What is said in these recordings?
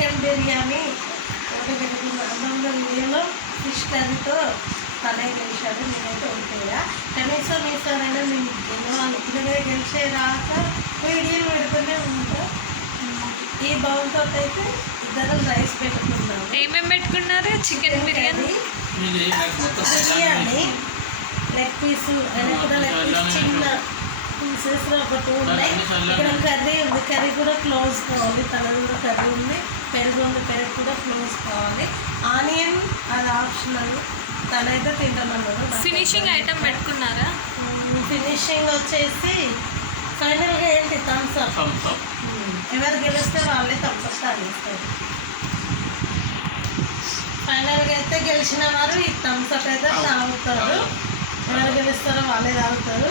Chicken biryani అందులో వీడియోలో fish కర్రీతో తనే గెలిచాడు. నేనైతే ఉంటాయా కనీసం ఈసారైనా నేను గెలవాలి. ఇలాగే గెలిచేదాకా వీడియోలు పెడుతూనే ఉంటా. ఈ బౌల్తో అయితే ఇద్దరం రైస్ పెట్టుకున్నాము. ఏమేమి పెట్టుకున్నారు? Chicken biryani, biryani, leg piece అయినా కూడా లెగ్ పీస్ చిన్న పీసెస్లో ఒకటి ఉన్నాయి. ఇక్కడ కర్రీ ఉంది, కర్రీ కూడా క్లోజ్ కావాలి. తనది కూడా కర్రీ ఉంది, పెరుగు ఉంది, పెరుగు కూడా క్లోజ్ కావాలి. ఆనియన్ అది ఆప్షనల్, తనైతే తింటామన్నారు. ఫినిషింగ్ ఐటమ్ పెట్టుకున్నారా? ఫినిషింగ్ వచ్చేసి ఫైనల్గా ఏంటి థమ్స్ అప్. ఎవరు గెలిస్తే వాళ్ళే థమ్స్ అప్ తాగిస్తారు. ఫైనల్గా అయితే గెలిచిన వారు ఈ థమ్స్ అప్ అయితే తాగుతారు. ఎవరు గెలుస్తారో వాళ్ళే తాగుతారు.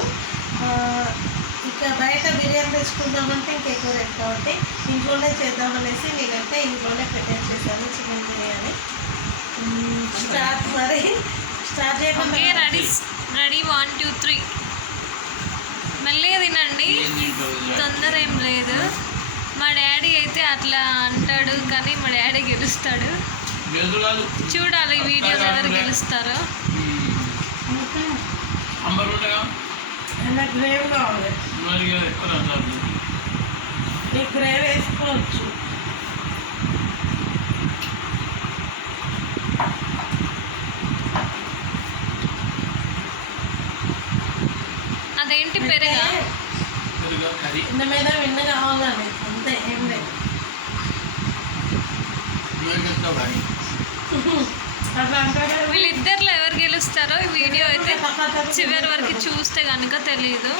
ఇక బయట బిర్యానీ తెచ్చుకుందామంటే ఇంకెక్కువ రేట్ కాబట్టి ఇంట్లోనే చేద్దామనేసి నేనైతే ఇంట్లోనే ప్రిపేర్ చేశాను చికెన్ బిర్యానీ. స్టార్ట్ చేయకుండా రెడీ 1 2 3 మెల్లగా తినండి, తొందర ఏం లేదు. మా డాడీ అయితే అట్లా అంటాడు కానీ మా డాడీ గెలుస్తాడు. చూడాలి వీడియోలో ఎవరు గెలుస్తారో. గ్రేవ్ కావాలి, ఈ గ్రేవ్ వేసుకోవచ్చు. అదేంటి పెరుగా? ఇంత మీద విన్న కావాలని అంతే, ఏం లేదు. వీళ్ళిద్దరిలో ఎవరు గెలుస్తారో ఈ వీడియో అయితే చివరి వరకు చూస్తే కనుక తెలీదు.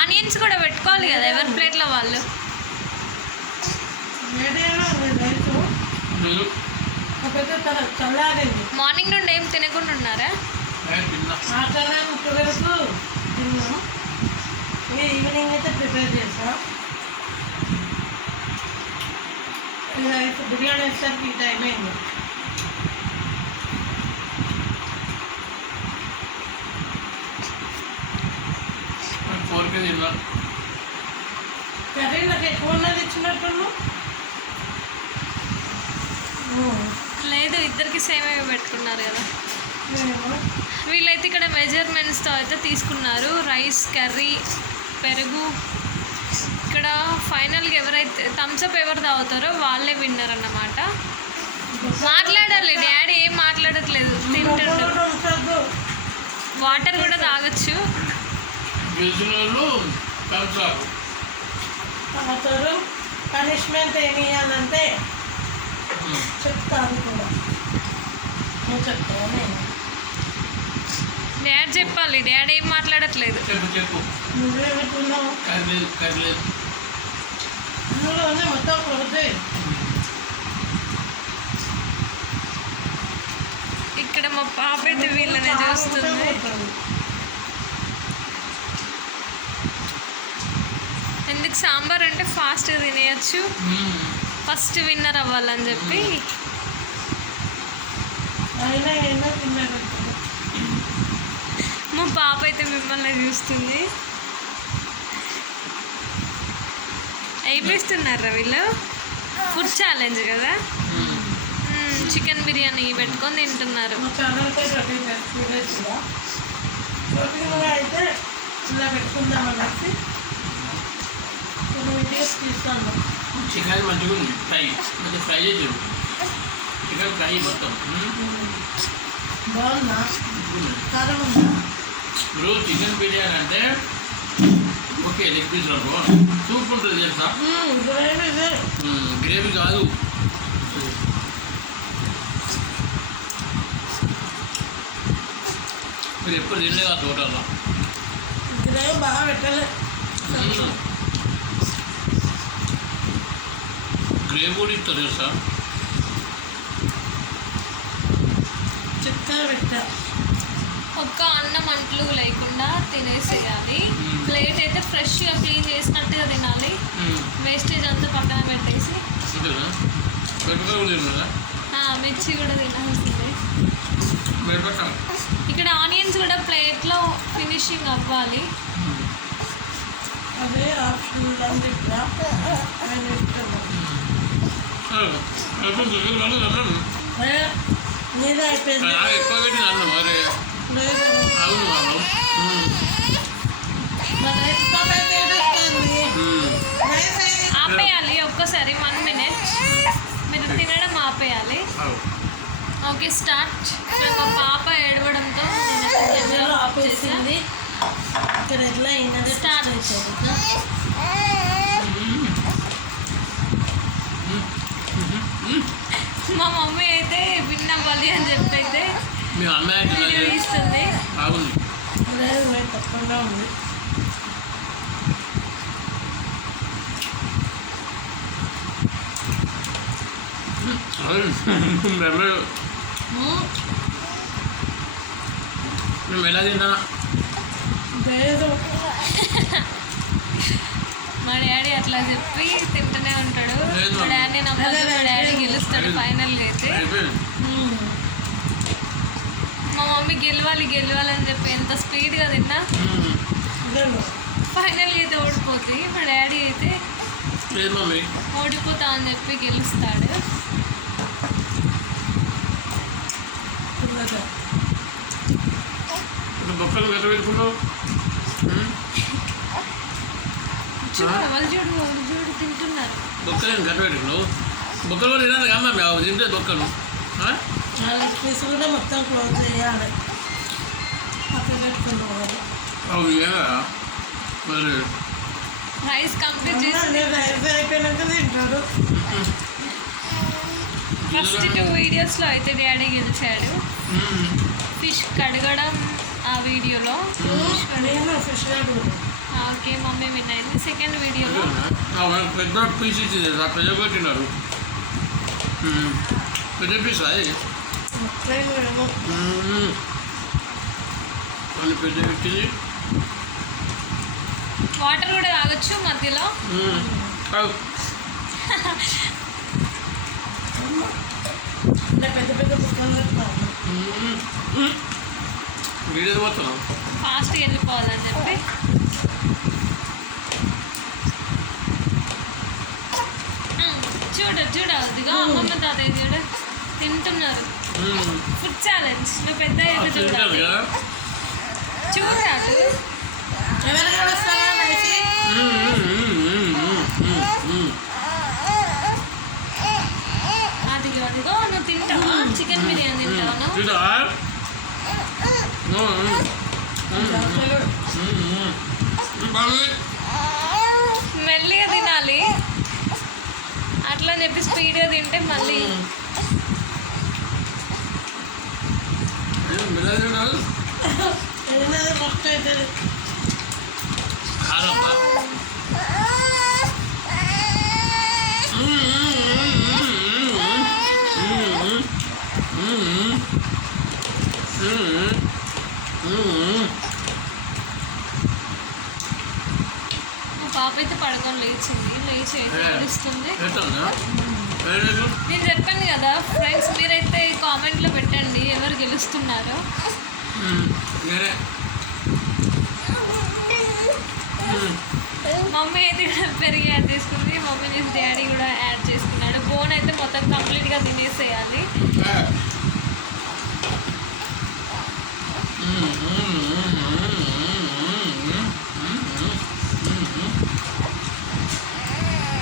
ఆనియన్స్ కూడా పెట్టుకోవాలి కదా ఎవరి ప్లేట్లో వాళ్ళు. మార్నింగ్ నుండి ఏం తినకుండా ఉన్నారా? ఈవినింగ్ అయితే ప్రిపేర్ చేసాం. బిర్యానీ వేసేసరికి ఈ టైం అయింది. కర్రీ నాకు ఎక్కువ ఉన్నది ఇచ్చినట్టు లేదు, ఇద్దరికి సేమ్ ఏమి పెట్టుకున్నారు కదా. వీళ్ళైతే ఇక్కడ మెజర్మెంట్స్తో అయితే తీసుకున్నారు. రైస్, కర్రీ, పెరుగు. ఇక్కడ ఫైనల్గా ఎవరైతే థమ్స్అప్ ఎవరు తాగుతారో వాళ్ళే విన్నర్ అన్నమాట. మాట్లాడాలి, డాడీ ఏం మాట్లాడట్లేదు, తింటుండు. వాటర్ కూడా తాగొచ్చు. తాగుతారు. పనిష్మెంట్ ఏమి ఇవ్వాలంటే చెప్తాను కూడా, నేను చెప్తాను. నేను డాడీ చెప్పాలి, డాడీ ఏం మాట్లాడట్లేదు. నువ్వేమిటున్నావు అందులోనే మొత్తం కొడితే. ఇక్కడ మా పాప అయితే వీళ్ళనే చూస్తుంది. ఎందుకు సాంబార్ అంటే ఫాస్ట్గా తినేయచ్చు, ఫస్ట్ విన్నర్ అవ్వాలని చెప్పి. మా పాప అయితే మిమ్మల్ని చూస్తుంది. అయిపోతున్నారా వీళ్ళు? ఫుడ్ ఛాలెంజ్ కదా, చికెన్ బిర్యానీ పెట్టుకొని తింటున్నారు. అయితే ఇలా పెట్టుకుందామనేసి వీడియోస్ తీస్తాను. చికెన్ మంచిగా ఉంది, ఫ్రై మంచిగా ఫ్రై చేసారు. చికెన్ ఫ్రై మొత్తం బాగుందా? కారం ఉందా? ఇప్పుడు చికెన్ బిర్యానీ అంటే ఓకే, లెగ్ పీస్ అనుకో, సూప్ ఉంటుంది తెలుసా? గ్రేవీ కాదు. మీరు ఎప్పుడు తినలేదు ఆ తోటల్లో. గ్రేవీ బాగా పెట్టలే. గ్రేవీ కూడా ఇస్తారు తెలుసా? చిక్కగా పెట్టా. ఒక్క అన్నం అంట్లు లేకుండా తినేసేయాలి. ప్లేట్ అయితే ఫ్రెష్గా క్లీన్ చేసినట్టుగా తినాలి. వేస్టేజ్ అంతా పక్కన పెట్టేసి మిర్చి కూడా తినాల్సిందే. ఇక్కడ ఇక్కడ ఆనియన్స్ కూడా ప్లేట్లో ఫినిషింగ్ అవ్వాలి. అదే ఆప్షన్ ఉంది ఇక్కడ. ఆయన ఇష్టం. నీదే అయిపోయింది. ఎక్కువ పెట్టి అన్న మరి లేదు. అవును బాబు. మన ఇష్టం అయితే ఏడుస్తుంది. ఆపేయాలి ఒక్కసారి 1 minute. మీరు తినడం ఆపేయాలి. Okay start. ఇక్కడ మా పాప ఏడవడంతో నేను ఆపేసింది. ఇక్కడ ఎట్లా అయినది స్టార్ట్ చేసేది. మా మమ్మీ అయితే విన్నవ్వాలి అని చెప్పి అయితే మీ అమ్మాయి వీడియో తీస్తుంది. బాగుంది. లేదు లేదు తప్పకుండా ఉంది. మేము ఎలా తిన్నా లేదు మా డాడీ అట్లా చెప్పి తింటూనే ఉంటాడు. లేదు. మా డాడీ నమ్మదు. మా డాడీ గెలుస్తాడు ఫైనల్గా అయితే. అయిపోయింది. మా మమ్మీ గెలవాలి అని చెప్పి ఎంత స్పీడ్గా తిన్నా ఫైనల్గా అయితే ఓడిపోతుంది. మా డాడీ అయితే లేదు మమ్మీ. ఓడిపోతా అని చెప్పి గెలుస్తాడు. ఇప్పుడు బొక్కలు గట్ట పెట్టుకున్నావు. చూడు వాళ్ళు చూడు తింటున్నారు. బొక్కలు గట్ట పెట్టుకున్నావు. బొక్కలు కూడా తినాలి కదా మమ్మీ. అవి తింటే బొక్కలు పీస్ కూడా మొత్తం క్లోజ్ చేయాలి. పక్కన పెట్టుకున్నాం కదా. అవి ఏదా మరి రైస్ కంప్లీట్ చేసి రైస్ అయిపోయినాక తింటారు. ఫస్ట్ 2 వీడియోస్లో అయితే డాడీ గెలిచాడు. ఫిష్ కడగడం ఆ వీడియోలో నేను ఫిష్ కడుగుతాను. ఓకే మమ్మీ విన్ అయింది. సెకండ్ వీడియోలో పెద్ద పీస్ ఇచ్చింది. పెద్ద పెట్టినారు. పెద్ద పీస్ అది వాళ్ళు పెద్ద పెట్టింది. వాటర్ కూడా తాగొచ్చు మధ్యలో. పెద్ద పెద్ద బుక్కలు పెడతాను. వీడియో పోతున్నాం ఫాస్ట్గా వెళ్ళిపోవాలని చెప్పి చూడ అదిగా అమ్మమ్మ తాతయ్య చూడ తింటున్నారు. Food challenge. నువ్వు పెద్ద అయితే చూడాలి. చూడాలి ఎవరు కలుస్తారా మనిషి? అదిగో నువ్వు తింటావా? చికెన్ బిర్యానీ తింటావా? మెల్లిగా తినాలి. అట్లా చెప్పి స్పీడ్గా తింటే మళ్ళీ ఏదైనా ఫస్ట్ అవుతుంది. పాప అయితే పడుకొని లేచి ఏడుస్తుంది. నేను చెప్పాను కదా ఫ్రెండ్స్, మీరైతే కామెంట్లో పెట్టండి ఎవరు గెలుస్తున్నారో. మమ్మీ అయితే పెరిగి యాడ్ చేసుకుంది. మమ్మీ చేసి డాడీ కూడా యాడ్ చేసుకున్నాడు. బోన్ అయితే మొత్తం కంప్లీట్గా తినేసేయాలి.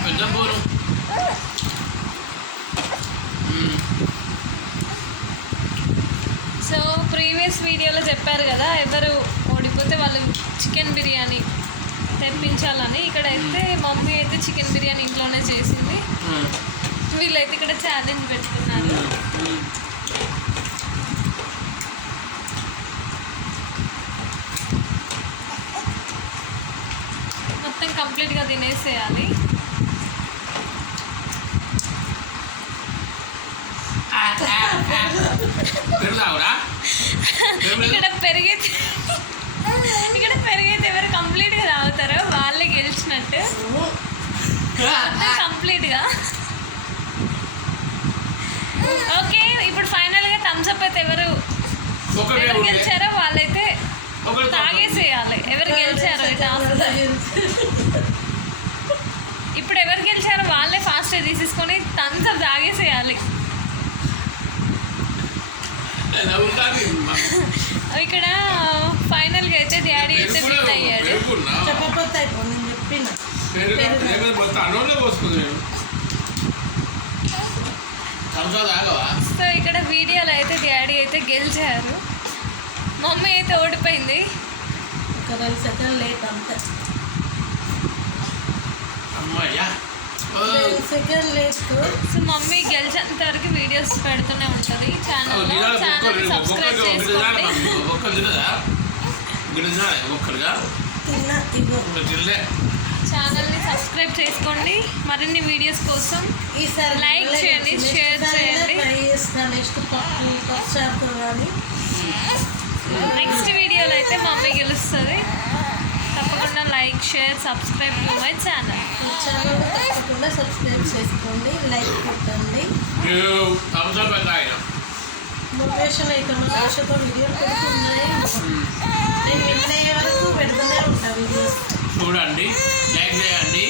పెద్ద బోరు. సో ప్రీవియస్ వీడియోలో చెప్పారు కదా ఎవరు ఓడిపోతే వాళ్ళు చికెన్ బిర్యానీ తెప్పించాలని. ఇక్కడైతే మమ్మీ అయితే చికెన్ బిర్యానీ ఇంట్లోనే చేసింది. వీళ్ళైతే ఇక్కడ ఛాలెంజ్ పెట్టుకున్నారు. మొత్తం కంప్లీట్గా తినేసేయాలి. ఇక్కడ పెరిగైతే ఎవరు కంప్లీట్గా తాగుతారో వాళ్ళే గెలిచినట్టు. కంప్లీట్గా ఓకే. ఇప్పుడు ఫైనల్గా థమ్స్ అప్ అయితే ఎవరు గెలిచారో ఒకరు తాగేసేయాలి. ఎవరు గెలిచారు ఈ టాస్క్? ఇప్పుడు ఎవరు గెలిచారో వాళ్ళే ఫాస్ట్గా తీసేసుకొని థమ్స్అప్ తాగేసేయాలి. ఇక్కడ ఫైనల్గా అయితే డాడీ అయితే విన్ అయ్యాడు. చెప్పకపోతే అయిపోయి నేను చెప్పిన మొత్తం అన్నంలో పోసుకుంది. సో ఇక్కడ వీడియోలో అయితే డాడీ అయితే గెలిచారు, మమ్మీ అయితే ఓడిపోయింది. ఒక 2 సెకండ్ లేట్ అంతే. అమ్మాయ్యా 2 సెకండ్ లేట్. సో మమ్మీ గెలిచేంత వరకు వీడియోస్ పెడుతూనే ఉంటుంది ఛానల్ని సబ్స్క్రైబ్ చేసుకోండి. ఛానల్ని సబ్స్క్రైబ్ చేసుకోండి మరిన్ని వీడియోస్ కోసం. ఈసారి లైక్ చేయండి, షేర్ చేయండి. నెక్స్ట్ పప్పు కానీ నెక్స్ట్ వీడియోలో అయితే మమ్మీ గెలుస్తుంది. తప్పకుండా like share subscribe to my channel. తప్పకుండా సబ్స్క్రైబ్ చేసుకోండి, లైక్ కొట్టండి. మోటివేషన్ అయితే మన ఆశతో వీడియోలు పెడుతున్నాయి. నేను విన్ అయ్యే వరకు పెడుతూనే ఉంటాను వీడియోస్. చూడండి, లైక్ చేయండి.